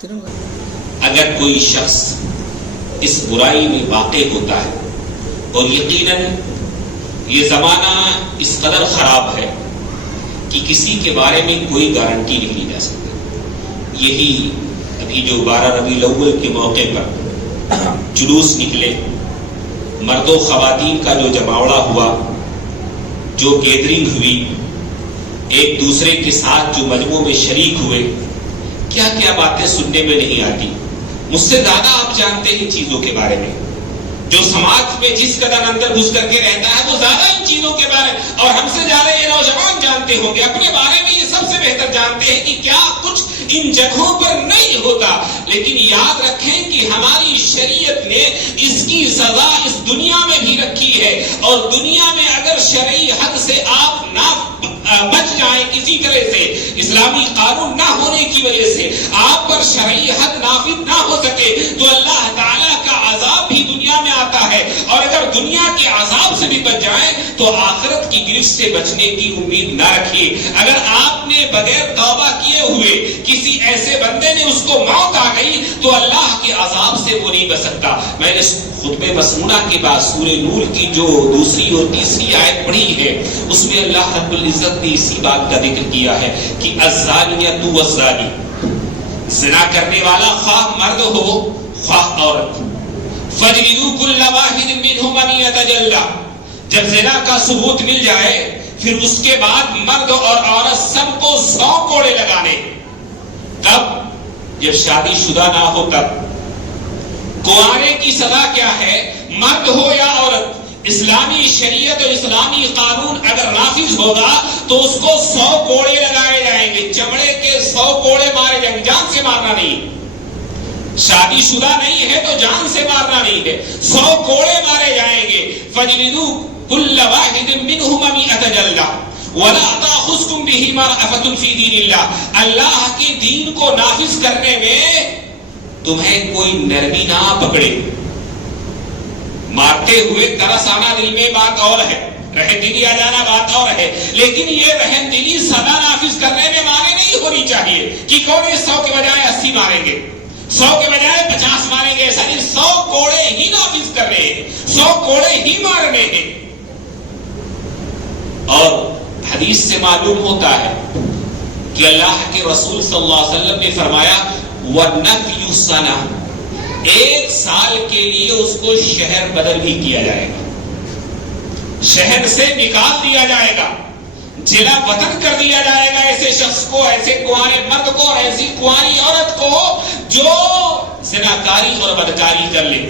اگر کوئی شخص اس برائی میں واقع ہوتا ہے اور یقیناً یہ زمانہ اس قدر خراب ہے کہ کسی کے بارے میں کوئی گارنٹی نہیں لی جا سکتی. یہی ابھی جو 12 ربیع الاول کے موقع پر جلوس نکلے، مرد و خواتین کا جو جماوڑا ہوا، جو گیدرنگ ہوئی، ایک دوسرے کے ساتھ جو مجموعوں میں شریک ہوئے، کیا کیا باتیں سننے میں نہیں آتی. مجھ سے زیادہ آپ جانتے ہیں چیزوں کے بارے میں. جو سماج میں جس قدر اندر گھس کر کے رہتا ہے وہ زیادہ ان چیزوں کے بارے میں، اور ہم سے زیادہ یہ نوجوان جانتے ہوں گے، اپنے بارے میں یہ سب سے بہتر جانتے ہیں کہ کیا کچھ ان جگہوں پر نہیں ہوتا. لیکن یاد رکھیں کہ ہماری شریعت نے اس کی سزا اس دنیا میں بھی رکھی ہے، اور دنیا میں اگر شرعی حد سے آپ نہ بچ جائیں، کسی طرح سے اسلامی قانون نہ ہونے کی وجہ سے آپ پر شرعی حد نافذ نہ ہو سکے تو اللہ تعالیٰ کا عذاب بھی دنیا میں آتا ہے. اور اگر دنیا کے عذاب سے بھی بچ جائیں تو آخرت کی گرفت سے بچنے کی امید نہ رکھیے. اگر آپ نے بغیر توبہ کیے ہوئے کسی ایسے بندے نے اس کو موت آ گئی تو اللہ کے عذاب سے وہ نہیں بچ سکتا. میں نے خطبہ مسنونہ کے بعد سورہ نور کی جو دوسری اور تیسری آیت پڑھی ہے، اس میں اللہ رب العزت نے اسی بات کا ذکر کیا ہے کہ الزانیۃ والزانی، زنا کرنے والا خواہ مرد ہو خواہ عورت، فاجلدوا کل واحد منہما مئۃ جلدہ، جب زنا کا ثبوت مل جائے پھر اس کے بعد مرد اور عورت سب کو 100 کوڑے لگانے. کب؟ جب شادی شدہ نہ ہو تب. کنوارے کی سزا کیا ہے؟ مرد ہو یا عورت، اسلامی شریعت اور اسلامی قانون اگر نافذ ہوگا تو اس کو 100 کوڑے لگائے جائیں گے. چمڑے کے 100 کوڑے مارے جائیں گے، جان سے مارنا نہیں. شادی شدہ نہیں ہے تو جان سے مارنا نہیں ہے، 100 کوڑے مارے جائیں گے. فَجْلِدُوا كُلَّ وَاحِدٍ مِّنْهُمَا مِئَةَ جَلْدَةٍ وَلَا تَأْخُذْكُمْ بِهِمَا رَأْفَةٌ فِي دِينِ اللَّهِ. اللہ کے دین کو نافذ کرنے میں تمہیں کوئی نرمی نہ پکڑے. مارتے ہوئے ترس آنا دل میں بات اور ہے، رحم دلی آ جانا بات اور ہے، لیکن یہ رحم دلی سزا نافذ کرنے میں مانے نہیں ہونی چاہیے کہ کون 100 کے بجائے 80 ماریں گے، 100 کے بجائے 50 ماریں گے. ایسا نہیں، 100 کوڑے ہی نافذ کر رہے ہیں، 100 کوڑے ہی مارنے ہیں. اور حدیث سے معلوم ہوتا ہے کہ اللہ کے رسول صلی اللہ علیہ وسلم نے فرمایا وَنَفْيُ سَنَةٍ، 1 سال کے لیے اس کو شہر بدل بھی کیا جائے گا، شہر سے نکال دیا جائے گا، جلا وطن کر دیا جائے گا ایسے شخص کو، ایسے کنوارے مرد کو اور ایسی کنواری عورت کو جو زناکاری اور بدکاری کر لے.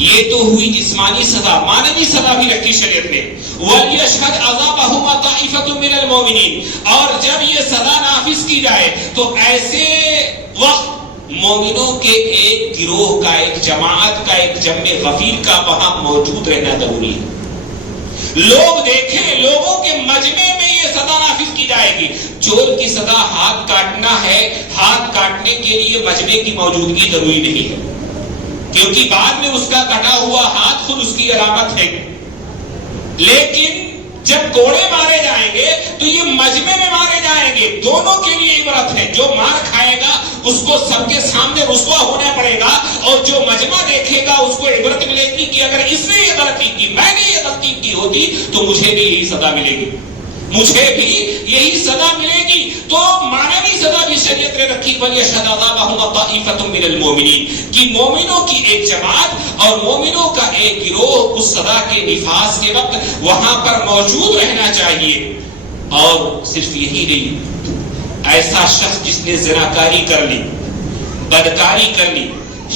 یہ تو ہوئی جسمانی سزا. معنوی سزا بھی رکھی شریعت نے. وَلْيَشْهَدْ عَذَابَهُمَا طَائِفَةٌ مِّنَ الْمُؤْمِنِينَ، اور جب یہ سزا نافذ کی جائے تو ایسے وقت مومنوں کے ایک گروہ کا، ایک جماعت کا، ایک جمع غفیر کا وہاں موجود رہنا ضروری ہے. لوگ دیکھیں، لوگوں کے مجمع میں یہ سزا نافذ کی جائے گی. چور کی سزا ہاتھ کاٹنا ہے، ہاتھ کاٹنے کے لیے مجمع کی موجودگی ضروری نہیں ہے، کیونکہ بعد میں اس کا کٹا ہوا ہاتھ خود اس کی علامت ہے. لیکن جب کوڑے مارے جائیں گے تو یہ مجمع میں مارے جائیں گے. دونوں کے لیے عبرت ہے. جو مار کھائے گا اس کو سب کے سامنے رسوا ہونا پڑے گا، اور جو مجمع دیکھے گا اس کو عبرت ملے گی کہ اگر اس نے یہ غلطی کی، میں نے یہ غلطی کی ہوتی تو مجھے بھی یہی سزا ملے گی، مجھے بھی یہی سزا ملے گی. تو معنوی سزا بھی شریعت نے رکھی وَلْيَشْهَدْ عَذَابَهُمَا طَائِفَةٌ مِّنَ الْمُؤْمِنِينَ، کہ مومنوں کی ایک جماعت اور مومنوں کا ایک گروہ اس سزا کے نفاذ کے وقت وہاں پر موجود رہنا چاہیے. اور صرف یہی نہیں، ایسا شخص جس نے زناکاری کر لی، بدکاری کر لی،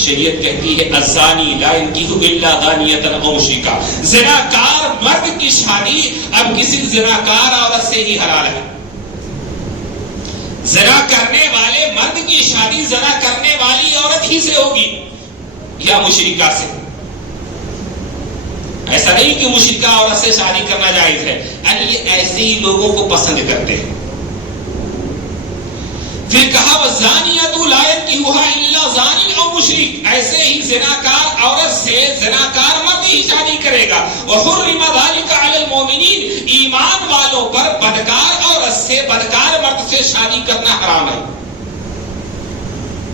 شریعت کہتی ہے الزانی لا ينکح الا زانیۃ او مشرکہ، زناکار مرد کی شادی اب کسی زناکار عورت سے ہی حلال ہے. زنا کرنے والے مرد کی شادی زنا کرنے والی عورت ہی سے ہوگی یا مشرکہ سے. ایسا نہیں کہ مشرکہ عورت سے شادی کرنا جائز ہے، یہ ایسے ہی لوگوں کو پسند کرتے ہیں. پھر کہا وَالزَّانِيَةُ لَا يَنكِحُهَا إِلَّا زَانٍ أَوْ مُشْرِكٌ، ایسے ہی زناکار عورت سے زناکار مرد ہی شادی کرے گا. وَحُرِّمَ ذَلِكَ عَلَى الْمُؤْمِنِينَ، ایمان والوں پر بدکار عورت سے، بدکار مرد سے شادی کرنا حرام ہے.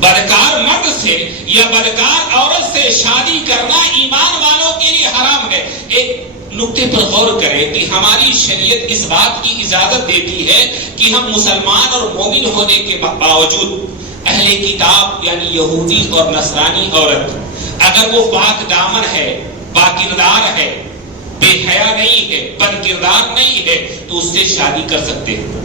بدکار مرد سے یا بدکار عورت سے شادی کرنا ایمان والوں کے لیے حرام ہے۔ ایک نقطے پر غور کریں کہ ہماری شریعت اس بات کی اجازت دیتی ہے کہ ہم مسلمان اور مومن ہونے کے باوجود اہل کتاب یعنی یہودی اور نصرانی عورت اگر وہ پاک دامن ہے، با کردار ہے، بے حیا نہیں ہے، بد کردار نہیں ہے تو اس سے شادی کر سکتے ہیں۔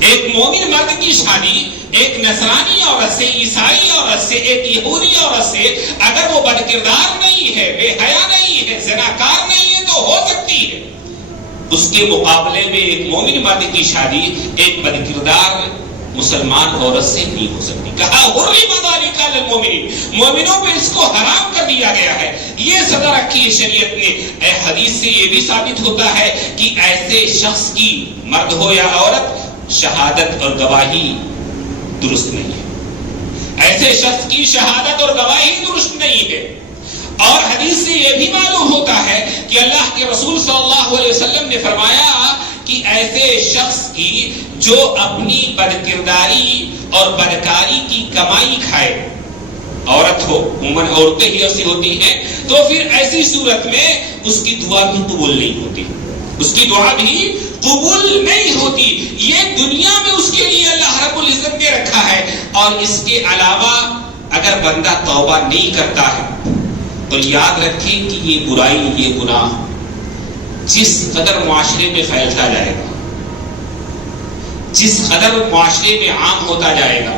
ایک مومن مرد کی شادی ایک نصرانی عورت سے، عیسائی عورت سے، ایک یہودی عورت سے اگر وہ بد کردار نہیں ہے، بے حیا نہیں ہے، زناکار نہیں ہے تو ہو سکتی ہے۔ اس کے مقابلے میں ایک مومن مرد کی شادی ایک بد کردار مسلمان عورت سے نہیں ہو سکتی۔ کہا حرمت ذالک علی المؤمنین، مومنوں پہ اس کو حرام کر دیا گیا ہے۔ یہ سزا رکھی ہے شریعت نے۔ اے حدیث سے یہ بھی ثابت ہوتا ہے کہ ایسے شخص کی، مرد ہو یا عورت، شہادت اور گواہی درست نہیں ہے۔ ایسے شخص کی شہادت اور گواہی درست نہیں ہے۔ اور حدیث سے یہ بھی معلوم ہوتا ہے کہ اللہ کے رسول صلی اللہ علیہ وسلم نے فرمایا کہ ایسے شخص کی جو اپنی بدکرداری اور بدکاری کی کمائی کھائے، عورت ہو، عموماً عورتیں ہی ایسی ہوتی ہیں، تو پھر ایسی صورت میں اس کی دعا بھی قبول نہیں ہوتی، اس کی دعا بھی قبول نہیں ہوتی۔ یہ دنیا میں اس کے لیے اللہ رب العزت نے رکھا ہے۔ اور اس کے علاوہ اگر بندہ توبہ نہیں کرتا ہے تو یاد رکھیں کہ یہ برائی، یہ گناہ جس قدر معاشرے میں پھیلتا جائے گا، جس قدر معاشرے میں عام ہوتا جائے گا،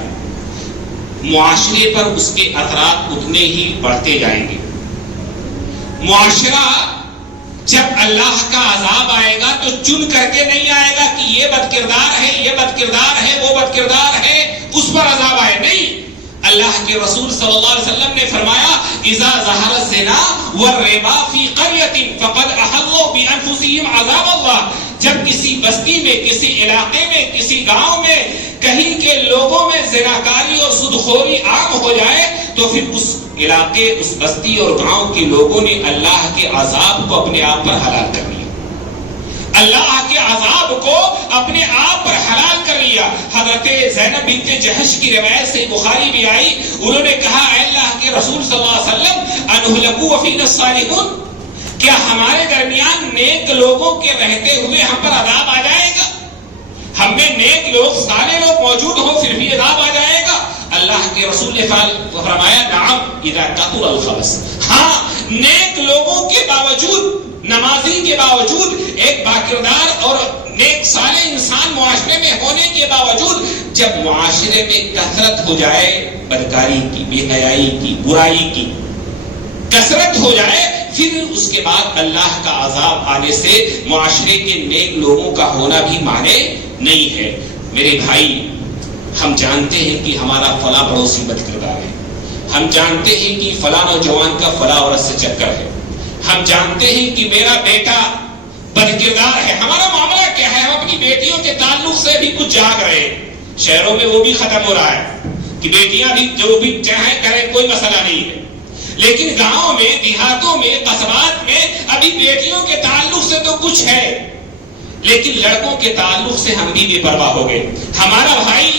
معاشرے پر اس کے اثرات اتنے ہی بڑھتے جائیں گے۔ معاشرہ جب اللہ کا عذاب آئے گا تو چن کر کے نہیں آئے گا کہ یہ بد کردار ہے، یہ بد کردار ہے، وہ بد کردار ہے، اس پر عذاب آئے، نہیں۔ اللہ کے رسول صلی اللہ علیہ وسلم نے فرمایا اذا ظہر الزنا والربا فی قریۃ فقد احلوا بانفسهم عذاب اللہ۔ جب کسی بستی میں، کسی علاقے میں، کسی گاؤں میں کہیں کے لوگوں میں زناکاری اور سودخوری عام ہو جائے تو پھر اس علاقے، اس بستی اور گاؤں کے لوگوں نے اللہ کے عذاب کو اپنے آپ پر حلال کر لیا، اللہ کے عذاب کو اپنے آپ پر حلال کر لیا۔ حضرت زینب بنت جہش کی روایت سے بخاری بھی آئی، انہوں نے کہا اے اللہ کے رسول صلی اللہ علیہ وسلم انہلک وفینا الصالحون، کیا ہمارے درمیان نیک لوگوں کے رہتے ہوئے ہم پر عذاب آ جائے گا؟ ہم میں نیک لوگ، صالح لوگ موجود ہوں پھر بھی عذاب آ جائے گا؟ اللہ کے رسول نے فرمایا نعم اذا کثر الخبث، ہاں نیک لوگوں کے باوجود، نمازی کے باوجود، ایک باکردار اور نیک صالح انسان معاشرے میں ہونے کے باوجود جب معاشرے میں کثرت ہو جائے بدکاری کی، بے حیائی کی، برائی کی کثرت ہو جائے، پھر اس کے بعد اللہ کا عذاب آنے سے معاشرے کے نیک لوگوں کا ہونا بھی معنی نہیں ہے۔ میرے بھائی، ہم جانتے ہیں کہ ہمارا فلاں پڑوسی بد کردار ہے، ہم جانتے ہیں کہ فلاں نوجوان کا فلاں عورت سے چکر ہے، ہم جانتے ہیں کہ میرا بیٹا بد کردار ہے۔ ہمارا معاملہ کیا ہے؟ ہم اپنی بیٹیوں کے تعلق سے بھی کچھ جاگ رہے ہیں۔ شہروں میں وہ بھی ختم ہو رہا ہے کہ بیٹیاں بھی جو بھی چاہیں کریں، کوئی مسئلہ نہیں ہے، لیکن گاؤں میں، دیہاتوں میں، قصبات میں ابھی بیٹیوں کے تعلق سے تو کچھ ہے، لیکن لڑکوں کے تعلق سے ہم بھی بے پرواہ ہو گئے۔ ہمارا بھائی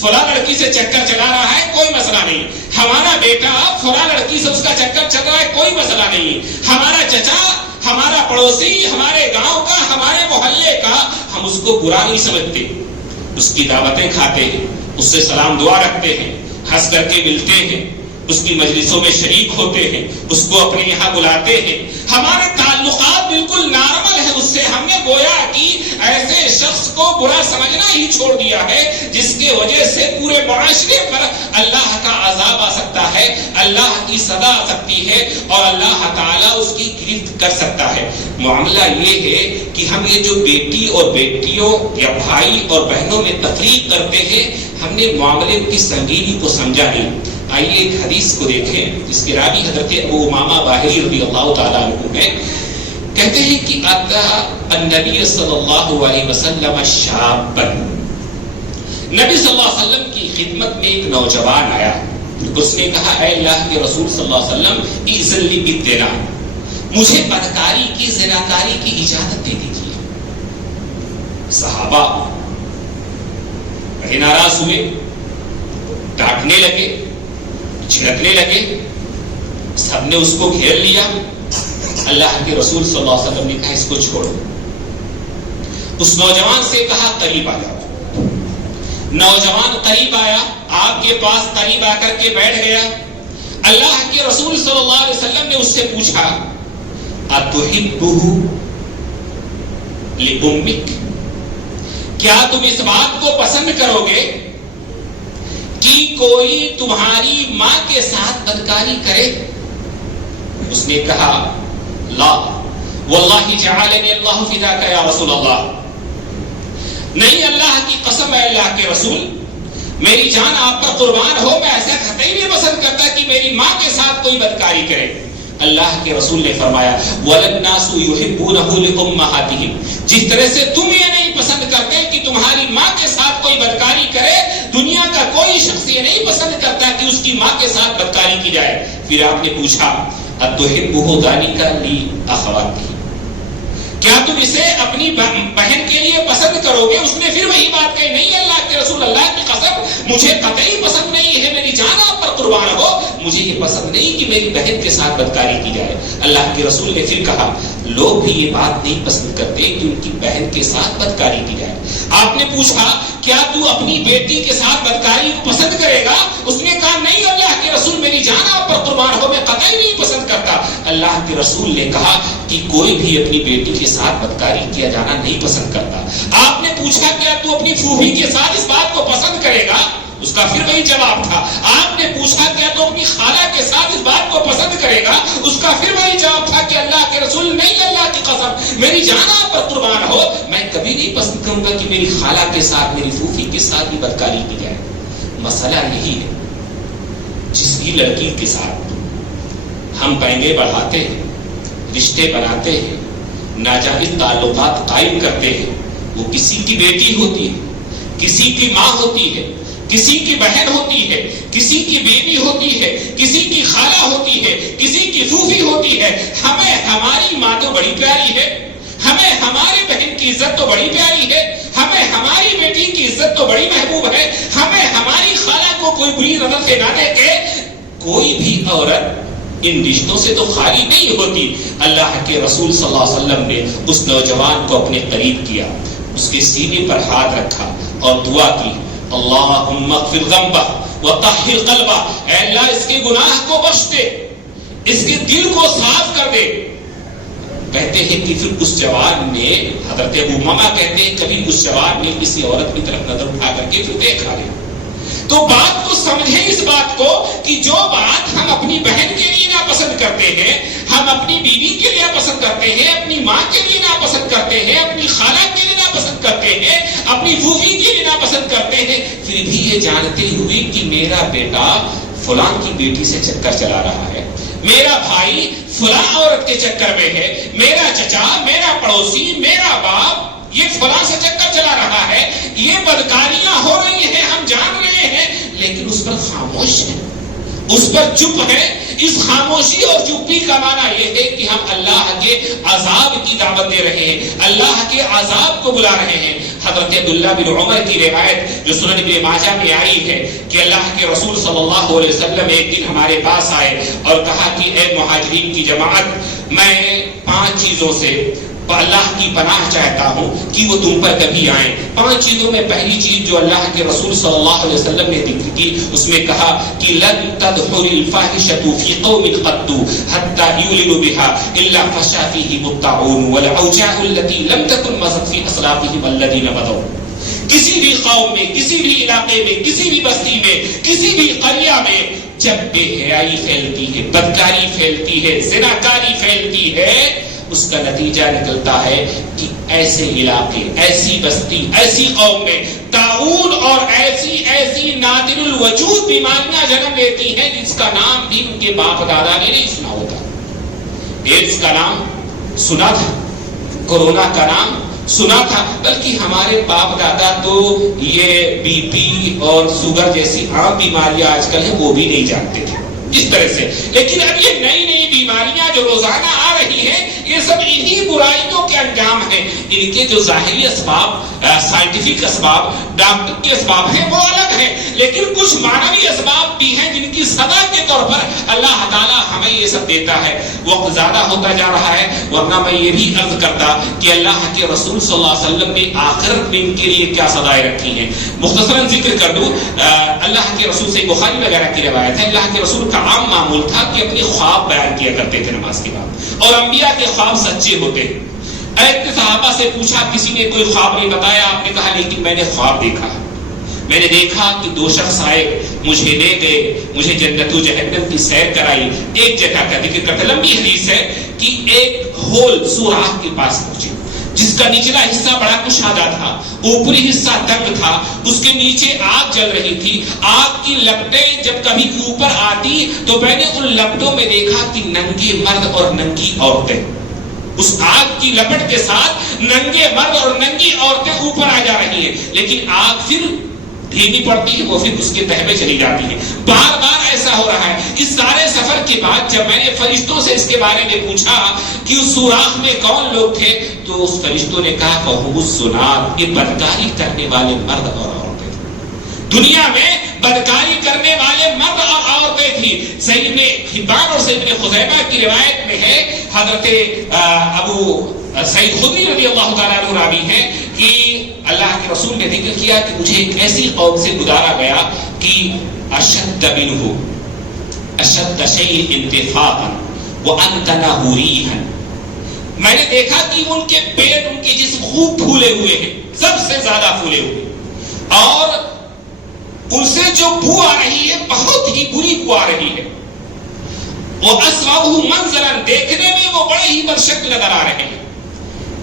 فلاں لڑکی سے چکر چلا رہا ہے، کوئی مسئلہ نہیں، ہمارا بیٹا فلاں لڑکی سے اس کا چکر چل رہا ہے، کوئی مسئلہ نہیں، ہمارا چچا، ہمارا پڑوسی، ہمارے گاؤں کا، ہمارے محلے کا، ہم اس کو برا نہیں سمجھتے، اس کی دعوتیں کھاتے ہیں، اس سے سلام دعا رکھتے ہیں، ہنس کر کے ملتے ہیں، اس کی مجلسوں میں شریک ہوتے ہیں، اس کو اپنے یہاں بلاتے ہیں، ہمارے تعلقات بالکل نارمل ہیں اس سے۔ ہم نے گویا کہ ایسے شخص کو برا سمجھنا ہی چھوڑ دیا ہے جس کے وجہ سے پورے معاشرے پر اللہ کا عذاب آ سکتا ہے، اللہ کی سزا آ سکتی ہے اور اللہ تعالیٰ اس کی گرفت کر سکتا ہے۔ معاملہ یہ ہے کہ ہم یہ جو بیٹی اور بیٹیوں یا بھائی اور بہنوں میں تفریق کرتے ہیں، ہم نے معاملے کی سنگینی کو سمجھا نہیں۔ آئیے ایک حدیث کو دیکھیں جس کے راوی حضرت ابو امامہ باہلی رضی اللہ تعالیٰ عنہ ہیں، کہتے ہیں کہ آتا النبی صلی اللہ علیہ وسلم شابا، نبی صلی اللہ علیہ وسلم کی خدمت میں ایک نوجوان آیا، اس نے کہا اے اللہ کے رسول صلی اللہ علیہ وسلم اذن لی بالزنا، مجھے بدکاری کی، زناکاری کی اجازت دے دیجیے۔ صحابہ بڑے ناراض ہوئے، ڈانٹنے لگے, جھڑکنے لگے, سب نے اس کو گھیر لیا. اللہ کے رسول صلی اللہ علیہ وسلم نے کہا اس کو چھوڑو. اس نوجوان سے کہا قریب آ جاؤ. نوجوان قریب آیا, آپ کے پاس قریب آ کر کے بیٹھ گیا. اللہ کے رسول صلی اللہ علیہ وسلم نے اس سے پوچھا اتحبہ لأمک, کیا تم اس بات کو پسند کرو گے کہ کوئی تمہاری ماں کے ساتھ بدکاری کرے؟ اس نے کہا لا واللہ جعلنی اللہ فداک یا رسول اللہ, نہیں اللہ کی قسم ہے اللہ کے رسول, میری جان آپ پر قربان ہو, میں ایسا قطعی نہیں پسند کرتا کہ میری ماں کے ساتھ کوئی بدکاری کرے. اللہ کے رسول نے فرمایا وَلَلنَّاسُ يُحِبُّونَهُ لِأُمَّهَاتِهِمْ, جس طرح سے تم یہ نہیں پسند کرتے کہ تمہاری ماں کے ساتھ کوئی بدکاری کرے, دنیا کا کوئی شخص یہ نہیں پسند کرتا کہ اس کی ماں کے ساتھ بدکاری کی جائے. پھر آپ نے پوچھا أَتُحِبُّهُ ذَلِكَ لِأَخَوَاتِهِ, کیا تم اسے اپنی بہن کے لیے پسند کرو گے؟ اس نے پھر وہی بات کہی, نہیں اللہ کے رسول, اللہ کی قسم مجھے قطعی پسند نہیں ہے, میری جان آپ پر قربان ہو, مجھے یہ پسند نہیں کہ میری بہن کے ساتھ بدکاری کی جائے. اللہ کے رسول نے پھر کہا لوگ بھی یہ بات نہیں پسند کرتے کہ ان کی بہن کے ساتھ بدکاری کی جائے. آپ نے پوچھا کیا تو اپنی بیٹی کے ساتھ بدکاری کو پسند کرے گا؟ اس نے کہا نہیں اللہ کے رسول, میری جان آپ پر قربان ہو, میں قطعی نہیں پسند کرتا. اللہ کے رسول نے کہا کہ کوئی بھی اپنی بیٹی کے ساتھ بدکاری کیا جانا نہیں پسند کرتا. آپ نے پوچھا کیا تو اپنی پھوپھی کے ساتھ اس بات کو پسند کرے گا؟ اس کا پھر وہی جواب تھا. آپ نے پوچھا کیا تو اپنی خالہ کے ساتھ اس بات کو پسند کرے گا؟ اس کا پھر وہی جواب تھا کہ اللہ کے رسول نہیں اللہ کی قسم میری جان آپ پر قربان ہو, میں کبھی نہیں پسند کروں گا کہ میری خالہ کے ساتھ, میری پھوپھی کے ساتھ بھی بدکاری کی جائے. مسئلہ یہی ہے, جس بھی لڑکی کے ساتھ ہم پینگے بڑھاتے ہیں, رشتے بناتے ہیں, ناجائز تعلقات قائم کرتے ہیں, وہ کسی کی بیٹی ہوتی ہے, کسی کی ماں ہوتی ہے, کسی کی بہن ہوتی ہے, کسی کی بیوی ہوتی ہے, کسی کی خالہ ہوتی ہے, کسی کی پھوپھی ہوتی ہے. ہمیں ہماری ماں تو بڑی پیاری ہے, ہمیں ہماری بہن کی عزت تو بڑی پیاری ہے, ہمیں ہماری بیٹی کی عزت تو بڑی محبوب ہے, ہمیں ہماری خالہ کو کوئی بری نظر سے نہ دیکھے. کوئی بھی عورت ان رشتوں سے تو خالی نہیں ہوتی. اللہ کے رسول صلی اللہ علیہ وسلم نے اس نوجوان کو اپنے قریب کیا, اس کے سینے پر ہاتھ رکھا اور دعا کی اللہم اغفر ذنبہ وطہر قلبہ, اے اللہ اس کے گناہ کو بخش دے, اس کے دل کو صاف کر دے. کہتے ہیں کہ پھر اس جوان نے, حضرت ابو امامہ کہتے ہیں کبھی اس جوان نے کسی عورت کی طرف نظر اٹھا کر کے پھر دیکھا نہیں. تو بات کو سمجھیں, اس بات کو کہ جو بات ہم اپنی بہن کے لیے ناپسند کرتے ہیں, ہم اپنی بیوی کے لیے پسند کرتے ہیں, اپنی ماں کے لیے ناپسند کرتے ہیں, اپنی خالہ کے لیے ناپسند کرتے ہیں, اپنی پھوپھی کے لیے ناپسند کرتے ہیں, پھر بھی یہ جانتے ہوئے کہ میرا بیٹا فلاں کی بیٹی سے چکر چلا رہا ہے, میرا بھائی فلاں عورت کے چکر میں ہے, میرا چچا, میرا پڑوسی, میرا باپ یہ فلاں سے چکر چلا رہا ہے, یہ بدکاریاں ہو رہی ہیں, ہم جان رہے ہیں, لیکن اس پر خاموش ہیں, اس پر چپ ہے. اس خاموشی اور چپی کا معنی یہ ہے کہ ہم اللہ کے عذاب کی دعوت دے رہے ہیں, اللہ کے عذاب کو بلا رہے ہیں. حضرت عبداللہ بن عمر کی روایت جو سنن ابن ماجہ میں آئی ہے کہ اللہ کے رسول صلی اللہ علیہ وسلم ایک دن ہمارے پاس آئے اور کہا کہ اے مہاجرین کی جماعت, میں 5 چیزوں سے اللہ کی پناہ چاہتا ہوں کہ وہ تم پر کبھی آئیں. 5 چیزوں میں پہلی چیز جو اللہ کے رسول صلی اللہ علیہ وسلم نے ذکر کی, اس میں کہا کہ لن تدخل الفاحشۃ فی قوم قط حتى یعلنوا بها الا فشا فیہم الطاعون والاوجاع التي لم تكن مضت في اسلافهم الذين مضوا. کسی بھی قوم میں, کسی بھی علاقے میں, کسی بھی بستی میں, کسی بھی قریہ میں جب بے حیائی پھیلتی ہے, بدکاری پھیلتی ہے, زناکاری پھیلتی ہے, اس کا نتیجہ نکلتا ہے کہ ایسے علاقے, ایسی بستی, ایسی قوم میں طاعون اور ایسی نادر الوجود بیماریاں جنم لیتی ہیں جس کا نام بھی ان کے باپ دادا نے نہیں سنا ہوتا. ایڈز کا نام سنا تھا, کورونا کا نام سنا تھا, بلکہ ہمارے باپ دادا تو یہ بی پی اور شوگر جیسی عام بیماریاں آج کل ہیں وہ بھی نہیں جانتے تھے اس طرح سے. لیکن اب یہ نئی نئی بیماریاں جو روزانہ آ رہی ہیں, یہ سب انہی برائیوں کے انجام ہیں. ان کے جو ظاہری اسباب، سائنٹیفک اسباب، ڈاکٹر کے اسباب ہیں وہ الگ ہیں، لیکن کچھ معنوی اسباب بھی ہیں جن کی سزا کے طور پر اللہ تعالیٰ ہمیں یہ سب دیتا ہے. وقت زیادہ ہوتا جا رہا ہے، ورنہ میں یہ بھی عرض کرتا کہ اللہ کے رسول صلی اللہ علیہ وسلم نے آخرت میں ان کے لیے کیا سزائیں رکھی ہیں. مختصراً ذکر کر دوں، اللہ کے رسول سے بخاری وغیرہ کی روایت ہے، اللہ کے رسول کا عام معمول تھا کہ اپنے خواب بیان کیا کرتے تھے نماز کے بعد، اور انبیاء کے خواب سچے ہوتے. ایک صحابہ سے پوچھا، کسی نے کوئی خواب نہیں بتایا، آپ نے کہا لیکن میں نے خواب دیکھا، میں نے دیکھا کہ دو شخص آئے، مجھے لے گئے، مجھے جنت و جہنم کی سیر کرائی. ایک جگہ کا ذکر کرتے، لمبی حدیث ہے کہ ایک ہول سوراخ کے پاس پہنچے جس کا نچلا حصہ بڑا کشادہ تھا، اوپری حصہ تنگ تھا، اس کے نیچے آگ جل رہی تھی. آگ کی لپٹیں جب کبھی اوپر آتی تو میں نے ان لپٹوں میں دیکھا کہ ننگے مرد اور ننگی عورتیں، اس آگ کی لپٹ کے ساتھ ننگے مرد اور ننگی عورتیں اوپر آ جا رہی ہیں، لیکن آگ پھر دھیمی پڑتی ہے، وہ پھر اس کے تہہ میں چلی جاتی ہے. بار بار ایسا ہو رہا ہے. اس سارے سفر کے بعد جب میں نے فرشتوں سے اس کے بارے میں پوچھا کہ اس سوراخ میں کون لوگ تھے، تو اس فرشتوں نے کہا فَهُمُ الزُّنَاة، یہ بدکاری کرنے والے مرد اور عورتیں تھے. دنیا میں بدکاری کرنے والے مرد اور عورتیں تھیں. صحیح ابن حبان اور صحیح ابن خزیمہ کی روایت میں ہے، حضرت ابو سعید خدری رضی اللہ تعالیٰ عنہ راوی ہیں کہ اللہ کے رسول نے ذکر کیا کہ مجھے ایک ایسی قوم سے گزارا گیا کہ اشد منہ اشد شیء انتفاقا وانتنہ ریحا. میں نے دیکھا کہ ان کے پیٹ، ان کے جسم خوب پھولے ہوئے ہیں، سب سے زیادہ پھولے ہوئے، اور ان سے جو بو آ رہی ہے بہت ہی بری بو آ رہی ہے. وَأَسْوَأُهُ مَنْظَرًا، دیکھنے میں وہ بڑے ہی بدشکل نظر آ رہے ہیں.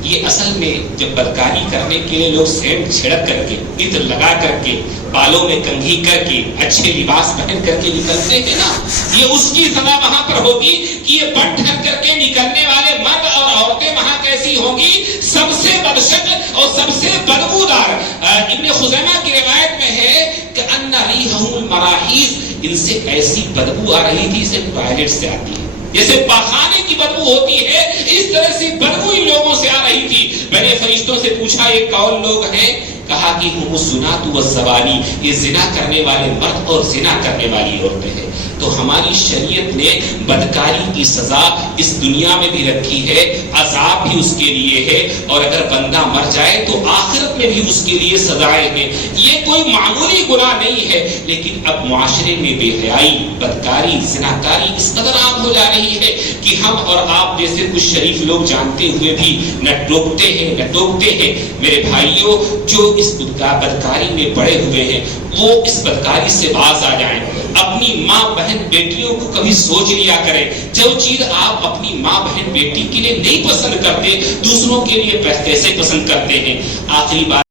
یہ اصل میں جب بدکاری کرنے کے لیے لوگ سینٹ چھڑک کر کے، عطر لگا کر کے، بالوں میں کنگھی کر کے، اچھے لباس پہن کر کے نکلتے ہیں نا، یہ اس کی سزا وہاں پر ہوگی کہ یہ بٹ ڈھک کر کے نکلنے والے مرد اور عورتیں وہاں کیسی ہوں گی؟ سب سے بدشکل اور سب سے بدبودار. ابن خزیمہ کی روایت میں ہے کہ ان ریحهم المراحیض، ان سے ایسی بدبو آ رہی تھی جیسے ٹوائلٹ سے آتی ہے، جیسے پاخانے کی بدبو ہوتی ہے، اس طرح سے بدبو ان لوگوں سے آ رہی تھی. میں نے فرشتوں سے پوچھا یہ کون لوگ ہیں؟ کہا کہ ہم الزنات والزوانی، یہ زنا کرنے والے مرد اور زنا کرنے والی عورتیں ہیں. تو ہماری شریعت نے بدکاری کی سزا اس دنیا میں بھی رکھی ہے، عذاب بھی اس کے لیے ہے، اور اگر بندہ مر جائے تو آخرت میں بھی اس کے لیے سزائیں ہیں. یہ کوئی معمولی گناہ نہیں ہے، لیکن اب معاشرے میں بے حیائی، بدکاری، زناکاری اس قدر عام ہو جا رہی ہے کہ ہم اور آپ جیسے کچھ شریف لوگ جانتے ہوئے بھی نہ ٹوکتے ہیں. میرے بھائیوں، جو اس بدکاری میں پڑے ہوئے ہیں وہ اس بدکاری سے باز آ جائیں. اپنی ماں بہن بیٹیوں کو کبھی سوچ لیا کریں، جو چیز آپ اپنی ماں بہن بیٹی کے لیے نہیں پسند کرتے، دوسروں کے لیے کیسے پسند کرتے ہیں. آخری بات